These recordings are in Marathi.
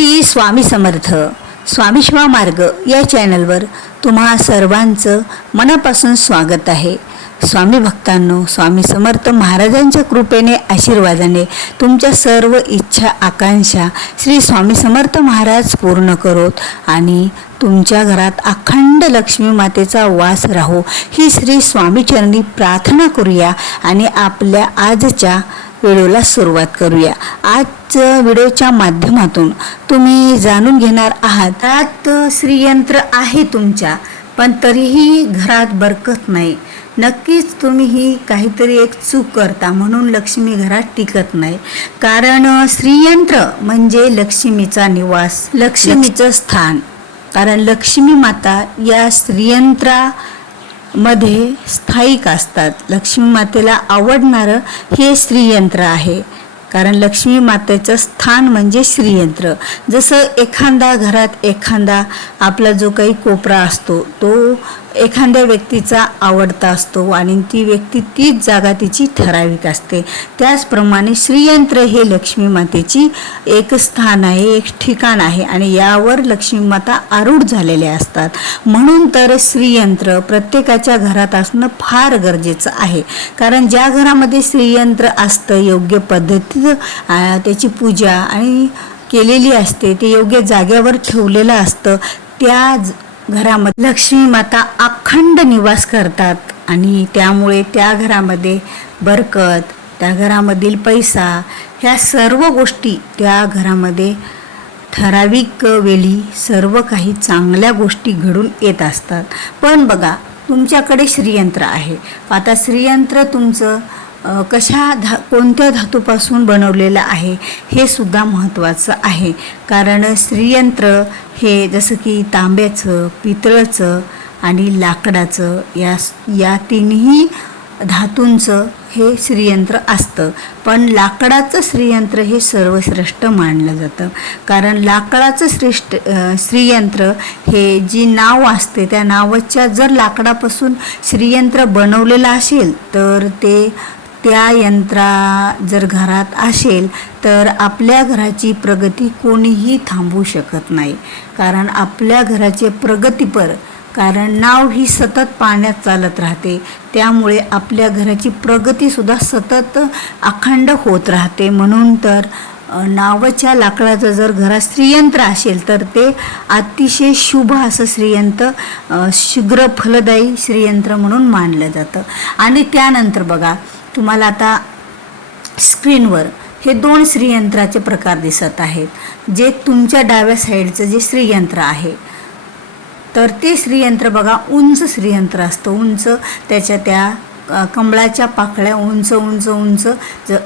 श्री स्वामी समर्थ. स्वामी शिवा मार्ग या चॅनलवर तुम्हा सर्वांचं मनापासून स्वागत आहे. स्वामी भक्तांनो स्वामी समर्थ महाराजांच्या कृपेने आशीर्वादाने तुमच्या सर्व इच्छा आकांक्षा श्री स्वामी समर्थ महाराज पूर्ण करोत आणि तुमच्या घरात अखंड लक्ष्मी मातेचा वास राहो. ही श्री स्वामीचरणी प्रार्थना करूया आणि आपल्या आजच्या व्हिडिओला सुरुवात करूया. आज व्हिडिओच्या माध्यमातून तुम्ही जाणून घेणार आहात. त्यात श्रीयंत्र आहे तुमच्या पण तरीही घरात बरकत नाही. नक्कीच तुम्ही ही काहीतरी एक चूक करता म्हणून लक्ष्मी घरात टिकत नाही. कारण श्रीयंत्र म्हणजे लक्ष्मीचा निवास लक्ष्मीचं स्थान. कारण लक्ष्मी माता या श्रीयंत्रा मध्ये स्थायिक असतात. लक्ष्मी मातेला आवडणारं हे श्रीयंत्र आहे. कारण लक्ष्मी मातेचं स्थान म्हणजे श्रीयंत्र. जसं एखादा घरात एखादा आपला जो काही कोपरा असतो तो एखाद्या व्यक्तीचा आवडता असतो आणि ती व्यक्ती तीच जागा तिची ठराविक असते. त्याचप्रमाणे श्रीयंत्र हे लक्ष्मी मातेची एक स्थान आहे एक ठिकाण आहे आणि यावर लक्ष्मी माता आरूढ झालेल्या असतात. म्हणून तर श्रीयंत्र प्रत्येकाच्या घरात असणं फार गरजेचं आहे. कारण ज्या घरामध्ये श्रीयंत्र असतं योग्य पद्धतीत त्याची पूजा आणि केलेली असते ते योग्य जागेवर ठेवलेलं असतं. त्या घरामध्ये लक्ष्मी माता अखंड निवास करतात आणि त्यामुळे त्या घरामध्ये बरकत त्या घरामधील पैसा ह्या सर्व गोष्टी त्या घरामध्ये ठराविक वेळी सर्व काही चांगल्या गोष्टी घडून येत असतात. पण बघा तुमच्याकडे श्रीयंत्र आहे. आता श्रीयंत्र तुमचं कशा धा कोणत्या धातूपासून बनवलेलं आहे हे सुद्धा महत्त्वाचं आहे. कारण श्रीयंत्र हे जसं की तांब्याचं पितळचं आणि लाकडाचं या या तिन्ही धातूंचं हे श्रीयंत्र असतं. पण लाकडाचं श्रीयंत्र हे सर्वश्रेष्ठ मानलं जातं. कारण लाकडाचं श्रेष्ठ श्रीयंत्र हे जी नाव असते त्या नावाच्या जर लाकडापासून श्रीयंत्र बनवलेलं असेल तर ते त्या यंत्रा जर घरात असेल तर आपल्या घराची प्रगती कोणीही थांबवू शकत नाही. कारण आपल्या घराचे प्रगतीपर कारण नाव ही सतत पाण्यात चालत राहते. त्यामुळे आपल्या घराची प्रगतीसुद्धा सतत अखंड होत राहते. म्हणून तर नावाच्या लाकडाचं जर घरात श्रीयंत्र असेल तर ते अतिशय शुभ असं श्रीयंत्र शीघ्र फलदायी श्रीयंत्र म्हणून मानलं जातं. आणि त्यानंतर बघा तुम्हाला आता स्क्रीनवर हे दोन श्रीयंत्राचे प्रकार दिसत आहेत जे तुमच्या डाव्या साईडचं जे श्रीयंत्र आहे. तर ते श्रीयंत्र बघा उंच श्रीयंत्र असतं. उंच त्याच्या त्या कमळाच्या पाकळ्या उंच उंच उंच ज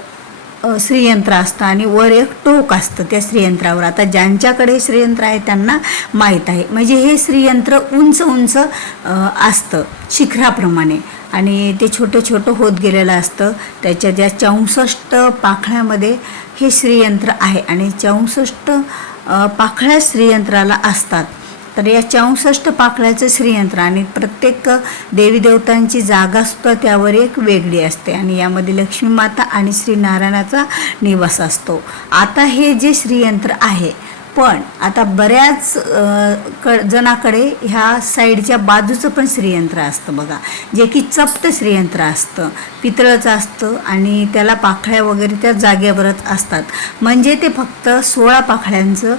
श्रीयंत्र असतं आणि वर एक टोक असतं त्या श्रीयंत्रावर. आता ज्यांच्याकडे श्रीयंत्र आहे त्यांना माहीत आहे. म्हणजे हे श्रीयंत्र उंच उंच असतं शिखराप्रमाणे. आणि ते छोटं छोटं होत गेलेलं असतं. त्याच्या ज्या चौसष्ट पाखळ्यामध्ये हे श्रीयंत्र आहे आणि चौसष्ट पाखळ्या श्रीयंत्राला असतात. तर या चौसष्ट पाकळ्याचं श्रीयंत्र आणि प्रत्येक देवीदेवतांची जागा सुद्धा त्यावर एक वेगळी असते आणि यामध्ये लक्ष्मी माता आणि श्रीनारायणाचा निवास असतो. आता हे जे श्रीयंत्र आहे पण आता बऱ्याच क जणाकडे ह्या साईडच्या बाजूचं पण श्रीयंत्र असतं बघा. जे की चपट श्रीयंत्र असतं. पितळचं असतं आणि त्याला पाखळ्या वगैरे त्या जागेवरच असतात. म्हणजे ते फक्त सोळा पाखळ्यांचं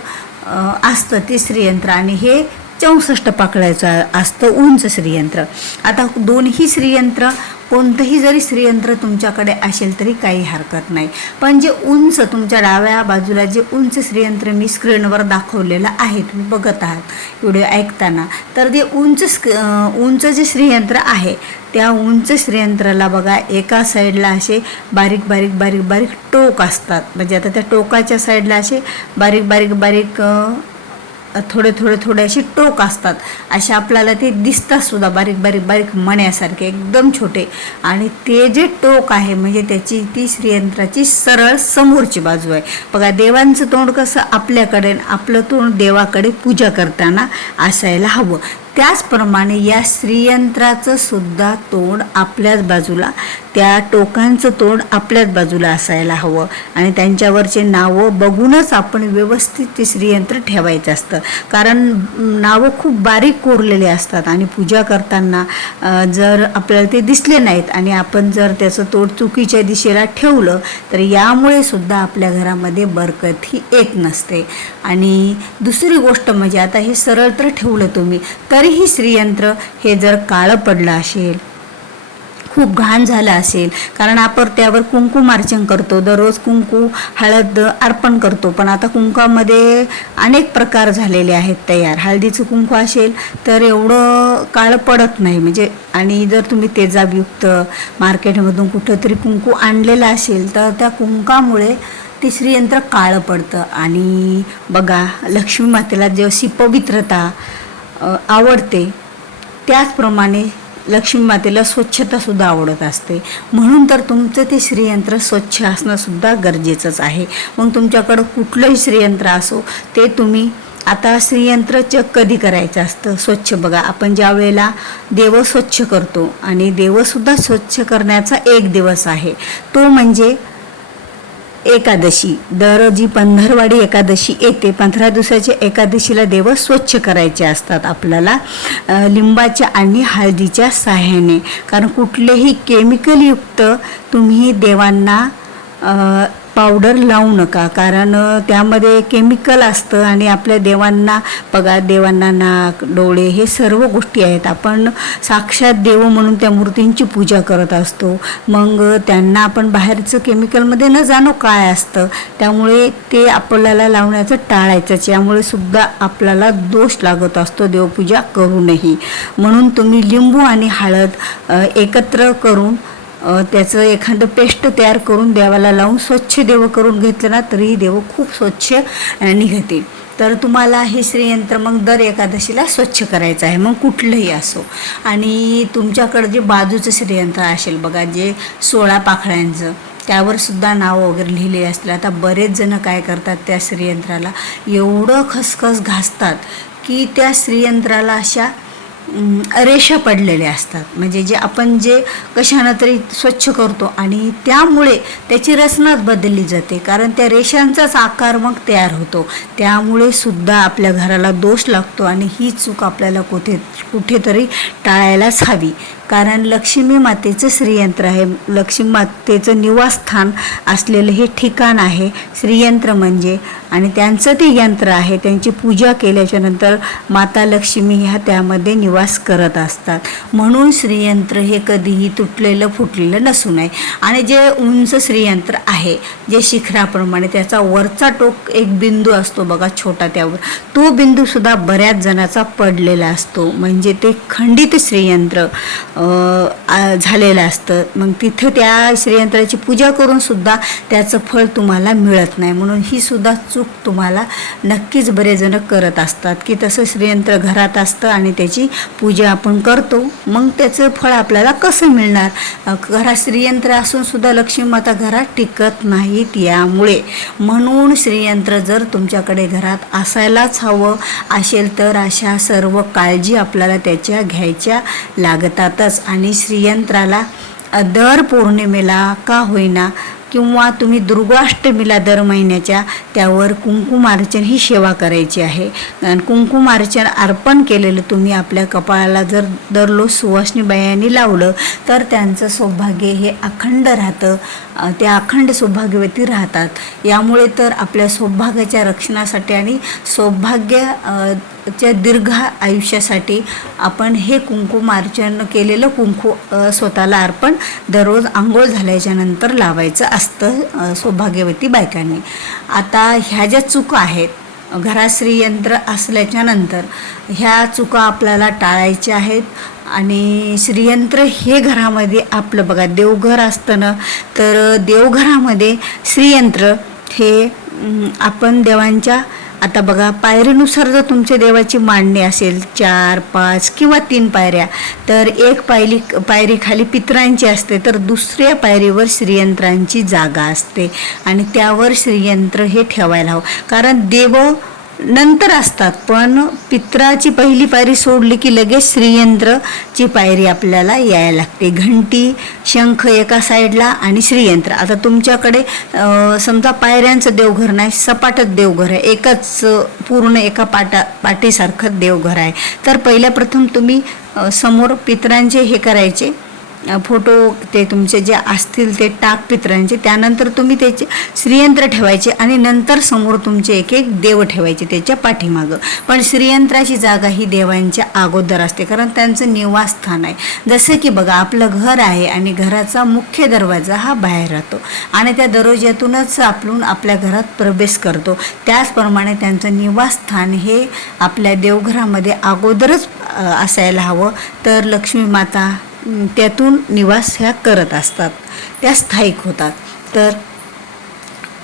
असतं ते श्रीयंत्र. आणि हे चौसष्ट पाकळ्याचं असतं उंच श्रीयंत्र. आता दोन्ही श्रीयंत्र कोणतंही जरी श्रीयंत्र तुमच्याकडे असेल तरी काही हरकत नाही. पण जे उंच तुमच्या डाव्या बाजूला जे उंच श्रीयंत्र मी स्क्रीनवर दाखवलेलं आहे तुम्ही बघत आहात व्हिडिओ ऐकताना तर ते उंच स्क उंच जे श्रीयंत्र आहे त्या उंच श्रीयंत्राला बघा एका साईडला असे बारीक बारीक बारीक बारीक टोक असतात. म्हणजे आता त्या टोकाच्या साईडला असे बारीक बारीक बारीक थोडे थोडे थोडे असे टोक असतात. असे आपल्याला ते दिसतात सुद्धा बारीक बारीक बारीक मण्यासारखे एकदम छोटे. आणि ते जे टोक आहे म्हणजे त्याची ती श्रीयंत्राची सरळ समोरची बाजू आहे. बघा देवांचं तोंड कसं आपल्याकडे आपलं तोंड देवाकडे पूजा करताना असायला हवं. त्याचप्रमाणे या श्रीयंत्राचं सुद्धा तोंड आपल्याच बाजूला त्या टोकांचं तोंड आपल्याच बाजूला असायला हवं. आणि त्यांच्यावरचे नावं बघूनच आपण व्यवस्थित ते श्रीयंत्र ठेवायचं असतं. कारण नावं खूप बारीक कोरलेले असतात आणि पूजा करताना जर आपल्याला ते दिसले नाहीत आणि आपण जर त्याचं तोंड चुकीच्या दिशेला ठेवलं तर यामुळे सुद्धा आपल्या घरामध्ये बरकत ही येत नसते. आणि दुसरी गोष्ट म्हणजे आता हे सरळ तर ठेवलं तुम्ही तर तरीही श्रीयंत्र हे जर काळं पडलं असेल खूप घाण झालं असेल कारण आपण त्यावर कुंकुमार्चन करतो. दररोज कुंकू हळद अर्पण करतो. पण आता कुंकामध्ये अनेक प्रकार झालेले आहेत तयार. हळदीचं कुंकू असेल तर एवढं काळं पडत नाही. म्हणजे आणि जर तुम्ही तेजाबयुक्त मार्केटमधून कुठंतरी कुंकू आणलेलं असेल तर त्या कुंकामुळे ते श्रीयंत्र काळं पडतं. आणि बघा लक्ष्मी मातेला जशी पवित्रता आवडते. त्याचप्रमाणे लक्ष्मी मातेला स्वच्छतासुद्धा आवडत असते. म्हणून तर तुमचं ते श्रीयंत्र स्वच्छ असणंसुद्धा गरजेचंच आहे. मग तुमच्याकडं कुठलंही श्रीयंत्र असो ते तुम्ही आता श्रीयंत्र चक कधी करायचं असतं? स्वच्छ बघा. आपण ज्या वेळेला देव स्वच्छ करतो आणि देवसुद्धा स्वच्छ करण्याचा एक दिवस आहे. तो म्हणजे एकादशी. दर जी पंधरवाडी एकादशी येते. पंधरा दिवसाच्या एकादशीला देव स्वच्छ करायचे असतात आपल्याला लिंबाच्या आणि हळदीच्या सहाय्याने कारण कुठलेही केमिकलयुक्त तुम्ही देवांना पावडर लावू नका कारण त्यामध्ये केमिकल असतं आणि आपल्या देवांना बघा देवांना नाक डोळे हे सर्व गोष्टी आहेत. आपण साक्षात देव म्हणून त्या मूर्तींची पूजा करत असतो. मग त्यांना आपण बाहेरचं केमिकलमध्ये न जाणो काय असतं. त्यामुळे ते आपल्याला लावण्याचं टाळायचंच. यामुळे सुद्धा आपल्याला दोष लागत असतो देवपूजा करूनही म्हणून तुम्ही लिंबू आणि हळद एकत्र करून त्याचं एखादं पेस्ट तयार करून देवाला लावून स्वच्छ देव करून घेतलं ना तरीही देव खूप स्वच्छ निघते तर तुम्हाला हे श्रीयंत्र मग दर एकादशीला स्वच्छ करायचं आहे. मग कुठलंही असो. आणि तुमच्याकडं जे बाजूचं श्रीयंत्र असेल बघा जे सोळा पाखळ्यांचं त्यावर सुद्धा नाव वगैरे लिहिले असतील आता बरेच जण काय करतात त्या श्रीयंत्राला? एवढं खसखस घासतात की त्या श्रीयंत्राला अशा रेषा पडलेल्या असतात. म्हणजे जे आपण जे कशानं तरी स्वच्छ करतो आणि त्यामुळे त्याची रचनाच बदलली जाते. कारण त्या रेषांचाच आकार मग तयार होतो. त्यामुळे सुद्धा आपल्या घराला दोष लागतो आणि ही चूक आपल्याला कुठे कुठेतरी टाळायलाच हवी. कारण लक्ष्मी मातेचं श्रीयंत्र आहे. लक्ष्मी मातेचं निवासस्थान असलेलं हे ठिकाण आहे. श्रीयंत्र म्हणजे आणि त्यांचं ते यंत्र आहे. त्यांची पूजा केल्याच्यानंतर माता लक्ष्मी ह्या त्यामध्ये निवास करत असतात. म्हणून श्रीयंत्र हे कधीही तुटलेलं फुटलेलं नसू नये. आणि जे उंच श्रीयंत्र आहे जे शिखराप्रमाणे त्याचा वरचा टोक एक बिंदू असतो बघा छोटा त्यावर. तो बिंदूसुद्धा बऱ्याच जणाचा पडलेला असतो. म्हणजे ते खंडित श्रीयंत्र. झालेलं असतं. मग तिथं त्या श्रीयंत्राची पूजा करून सुद्धा त्याचं फळ तुम्हाला मिळत नाही. म्हणून ही सुद्धा चूक तुम्हाला नक्कीच बरेचजणं करत असतात की तसं श्रीयंत्र घरात असतं आणि त्याची पूजा आपण करतो. मग त्याचं फळ आपल्याला कसं मिळणार? घरात श्रीयंत्र असून सुद्धा लक्ष्मी माता घरात टिकत नाहीत यामुळे. म्हणून श्रीयंत्र जर तुमच्याकडे घरात असायलाच हवं असेल तर अशा सर्व काळजी आपल्याला त्याच्या घ्यायच्या लागतातच. आणि श्रीयंत्राला दर पौर्णिमेला का होईना किंवा तुम्ही दुर्गाष्टमीला दर महिन्याच्या त्यावर कुंकुमार्चन ही सेवा करायची आहे. आणि कुंकुमार्चन अर्पण केलेलं तुम्ही आपल्या कपाळाला जर दररोज सुवासनी बायांनी लावलं तर त्यांचं सौभाग्य हे अखंड राहतं. ते अखंड सौभाग्यवती राहतात. यामुळे तर आपल्या सौभाग्याच्या रक्षणासाठी आणि सौभाग्य च्या दीर्घ आयुष्यासाठी आपण हे कुंकुमार्चन केलेलं कुंकू स्वतःला अर्पण दररोज आंघोळ झाल्याच्यानंतर लावायचं असतं सौभाग्यवती बायकांनी. आता ह्या ज्या चुका आहेत घरात श्रीयंत्र असल्याच्या नंतर ह्या चुका आपल्याला टाळायच्या आहेत आणि श्रीयंत्र हे घरामध्ये आपलं बघा देवघर असतं ना तर देवघरामध्ये श्रीयंत्र हे आपण देवांच्या आता बघा पायरीनुसार जर तुमच्या देवाची मांडणी असेल चार पाच किंवा तीन पायऱ्या तर एक पायरी पायरी खाली पितरांची असते तर दुसऱ्या पायरीवर श्रीयंत्रांची जागा असते. आणि त्यावर श्रीयंत्र हे ठेवायला हवं. कारण देव नंतर असतात पण पित्राची पहिली पायरी सोडली की लगेच श्रीयंत्रची पायरी आपल्याला यायला लागते. घंटी शंख एका साईडला आणि श्रीयंत्र. आता तुमच्याकडे समजा पायऱ्यांचं देवघर नाही सपाटच देवघर आहे. एकच पूर्ण एका पाटा पाटीसारखं देवघर आहे. तर पहिल्या प्रथम तुम्ही समोर पित्रांचे हे करायचे. फोटो ते तुमचे जे असतील ते टाक पित्रांचे त्यानंतर तुम्ही त्याचे श्रीयंत्र ठेवायचे आणि नंतर समोर तुमचे एक एक देव ठेवायचे त्याच्या पाठीमागं. पण श्रीयंत्राची जागा ही देवांच्या अगोदर असते कारण त्यांचं निवासस्थान आहे. जसं की बघा आपलं घर आहे आणि घराचा मुख्य दरवाजा हा बाहेर राहतो आणि त्या दरवाज्यातूनच आपण आपल्या घरात प्रवेश करतो. त्याचप्रमाणे त्यांचं निवासस्थान हे आपल्या देवघरामध्ये अगोदरच असायला हवं. तर लक्ष्मी माता त्यातून निवास ह्या करत असतात. त्या स्थायिक होतात. तर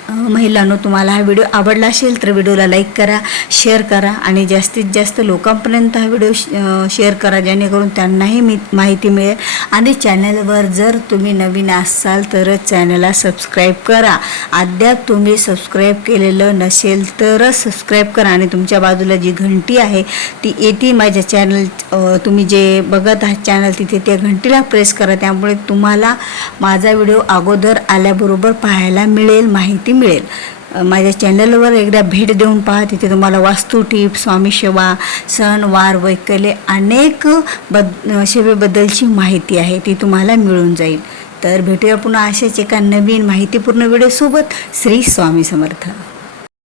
महिलांनो तुम्हाला हा व्हिडिओ आवडला असेल तर व्हिडिओला लाईक करा शेअर करा आणि जास्तीत जास्त लोकांपर्यंत हा व्हिडिओ शेअर करा जेणेकरून त्यांनाही मी माहिती मिळेल. आणि चॅनलवर जर तुम्ही नवीन असाल तरच चॅनलला सबस्क्राईब करा. अद्याप तुम्ही सबस्क्राईब केलेलं नसेल तरच सबस्क्राईब करा आणि तुमच्या बाजूला जी घंटी आहे ती येते माझ्या चॅनल तुम्ही जे बघत आहात चॅनल तिथे त्या घंटीला प्रेस करा. त्यामुळे तुम्हाला माझा व्हिडिओ अगोदर आल्याबरोबर पाहायला मिळेल माहिती मिळेल. माझ्या चॅनलवर एकदा भेट देऊन पहा. तिथे तुम्हाला वास्तू टीप स्वामी सेवा सण वार वैकले अनेक बद सेवेबद्दलची माहिती आहे. ती तुम्हाला मिळून जाईल. तर भेटूया पुन्हा अशाच एका नवीन माहितीपूर्ण व्हिडिओसोबत. श्री स्वामी समर्थ.